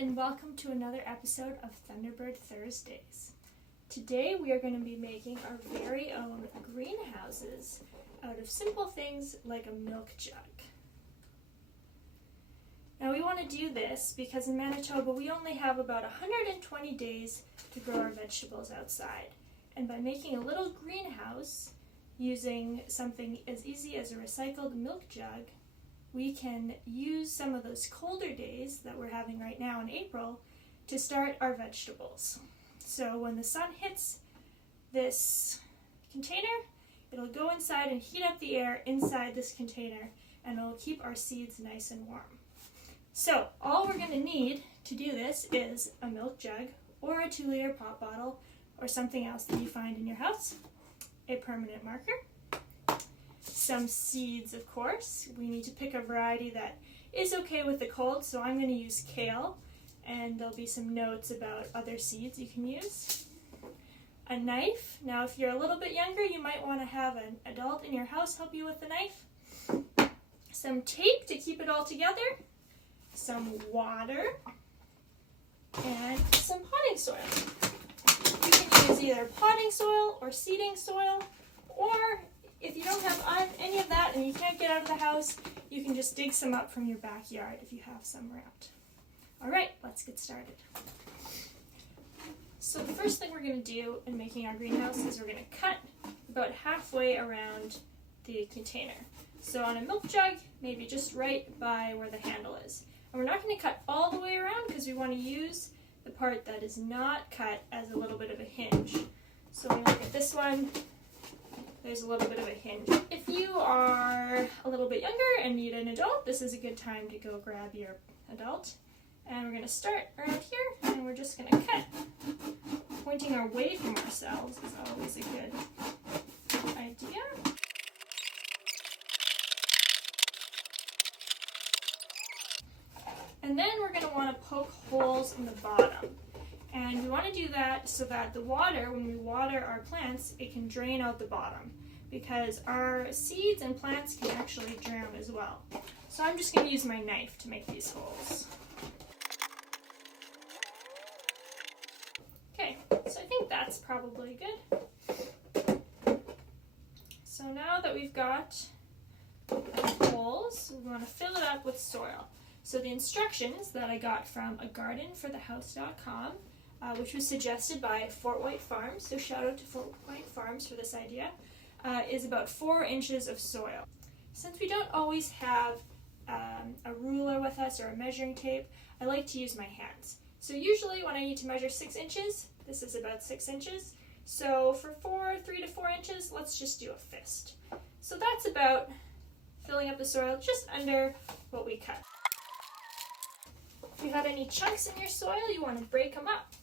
and welcome to another episode of Thunderbird Thursdays. Today we are going to be making our very own greenhouses out of simple things like a milk jug. Now we want to do this because in Manitoba we only have about 120 days to grow our vegetables outside. And by making a little greenhouse using something as easy as a recycled milk jug, we can use some of those colder days that we're having right now in April to start our vegetables. So when the sun hits this container, it'll go inside and heat up the air inside this container, and it'll keep our seeds nice and warm. So all we're going to need to do this is a milk jug or a 2-liter pop bottle or something else that you find in your house, a permanent marker, some seeds, of course. We need to pick a variety that is okay with the cold, so I'm going to use kale, and there'll be some notes about other seeds you can use. A knife. Now if you're a little bit younger, you might want to have an adult in your house help you with the knife. Some tape to keep it all together, some water, and some potting soil. You can use either potting soil or seeding soil, or if you don't have any of that and you can't get out of the house, you can just dig some up from your backyard if you have some around. All right, let's get started. So the first thing we're going to do in making our greenhouse is we're going to cut about halfway around the container. So on a milk jug, maybe just right by where the handle is. And we're not going to cut all the way around because we want to use the part that is not cut as a little bit of a hinge. So when you look at this one, there's a little bit of a hinge. If you are a little bit younger and need an adult, this is a good time to go grab your adult. And we're going to start around here, and we're just going to cut. Pointing away from ourselves is always a good idea. And then we're going to want to poke holes in the bottom. And we want to do that so that the water, when we water our plants, it can drain out the bottom, because our seeds and plants can actually drown as well. So I'm just going to use my knife to make these holes. Okay, so I think that's probably good. So now that we've got the holes, we want to fill it up with soil. So the instructions that I got from agardenforthehouse.com, which was suggested by Fort White Farms, so shout out to Fort White Farms for this idea, is about 4 inches of soil. Since we don't always have a ruler with us or a measuring tape, I like to use my hands. So usually when I need to measure 6 inches, this is about 6 inches. So for 3 to 4 inches, let's just do a fist. So that's about filling up the soil just under what we cut. If you have any chunks in your soil, you want to break them up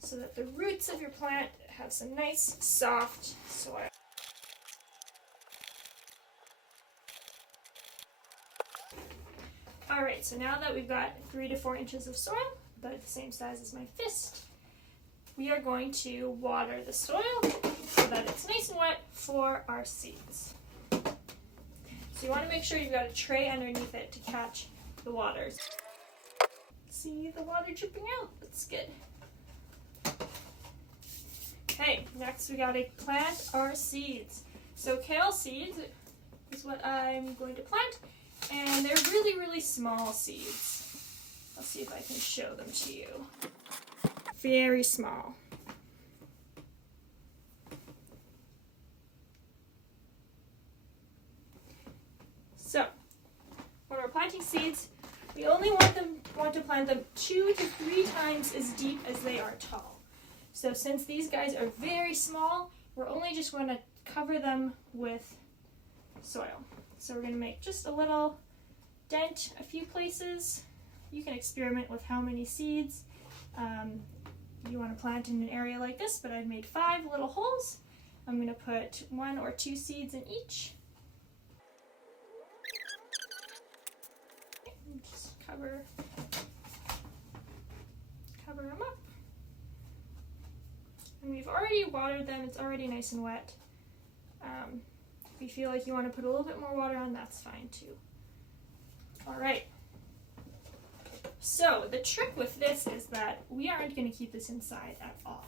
so that the roots of your plant have some nice, soft soil. Alright, so now that we've got 3 to 4 inches of soil, about the same size as my fist, we are going to water the soil so that it's nice and wet for our seeds. So you want to make sure you've got a tray underneath it to catch the water. See the water dripping out? That's good. Okay, next we gotta plant our seeds. So kale seeds is what I'm going to plant, and they're really, really small seeds. I'll see if I can show them to you. Very small. So, when we're planting seeds, we only want to plant them 2 to 3 times as deep as they are tall. So since these guys are very small, we're only just going to cover them with soil. So we're going to make just a little dent a few places. You can experiment with how many seeds you want to plant in an area like this, but I've made 5 little holes. I'm going to put 1 or 2 seeds in each. Just cover them up. And we've already watered them, it's already nice and wet. If you feel like you want to put a little bit more water on, that's fine too. Alright, So the trick with this is that we aren't going to keep this inside at all.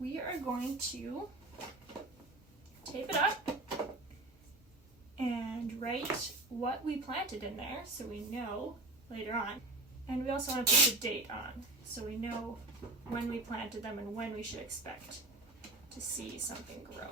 We are going to tape it up and write what we planted in there so we know later on. And we also want to put the date on so we know when we planted them and when we should expect to see something growing.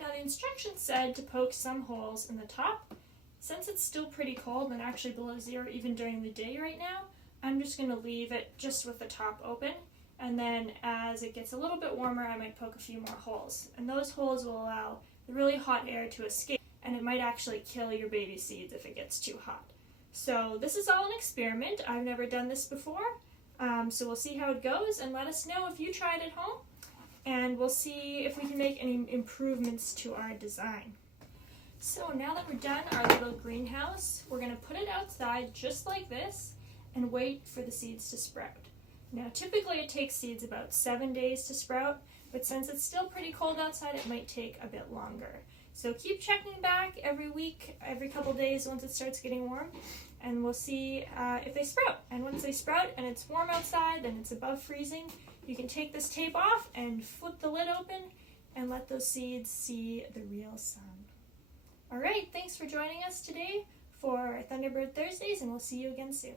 Now the instructions said to poke some holes in the top. Since it's still pretty cold and actually below zero even during the day right now, I'm just going to leave it just with the top open, and then as it gets a little bit warmer I might poke a few more holes. And those holes will allow the really hot air to escape, and it might actually kill your baby seeds if it gets too hot. So this is all an experiment. I've never done this before, so we'll see how it goes and let us know if you try it at home, and we'll see if we can make any improvements to our design. So now that we're done our little greenhouse, we're going to put it outside just like this and wait for the seeds to sprout. Now typically it takes seeds about 7 days to sprout, but since it's still pretty cold outside it might take a bit longer. So keep checking back every week, every couple days once it starts getting warm, and we'll see if they sprout. And once they sprout and it's warm outside and it's above freezing, you can take this tape off and flip the lid open and let those seeds see the real sun. Alright, thanks for joining us today for Thunderbird Thursdays, and we'll see you again soon.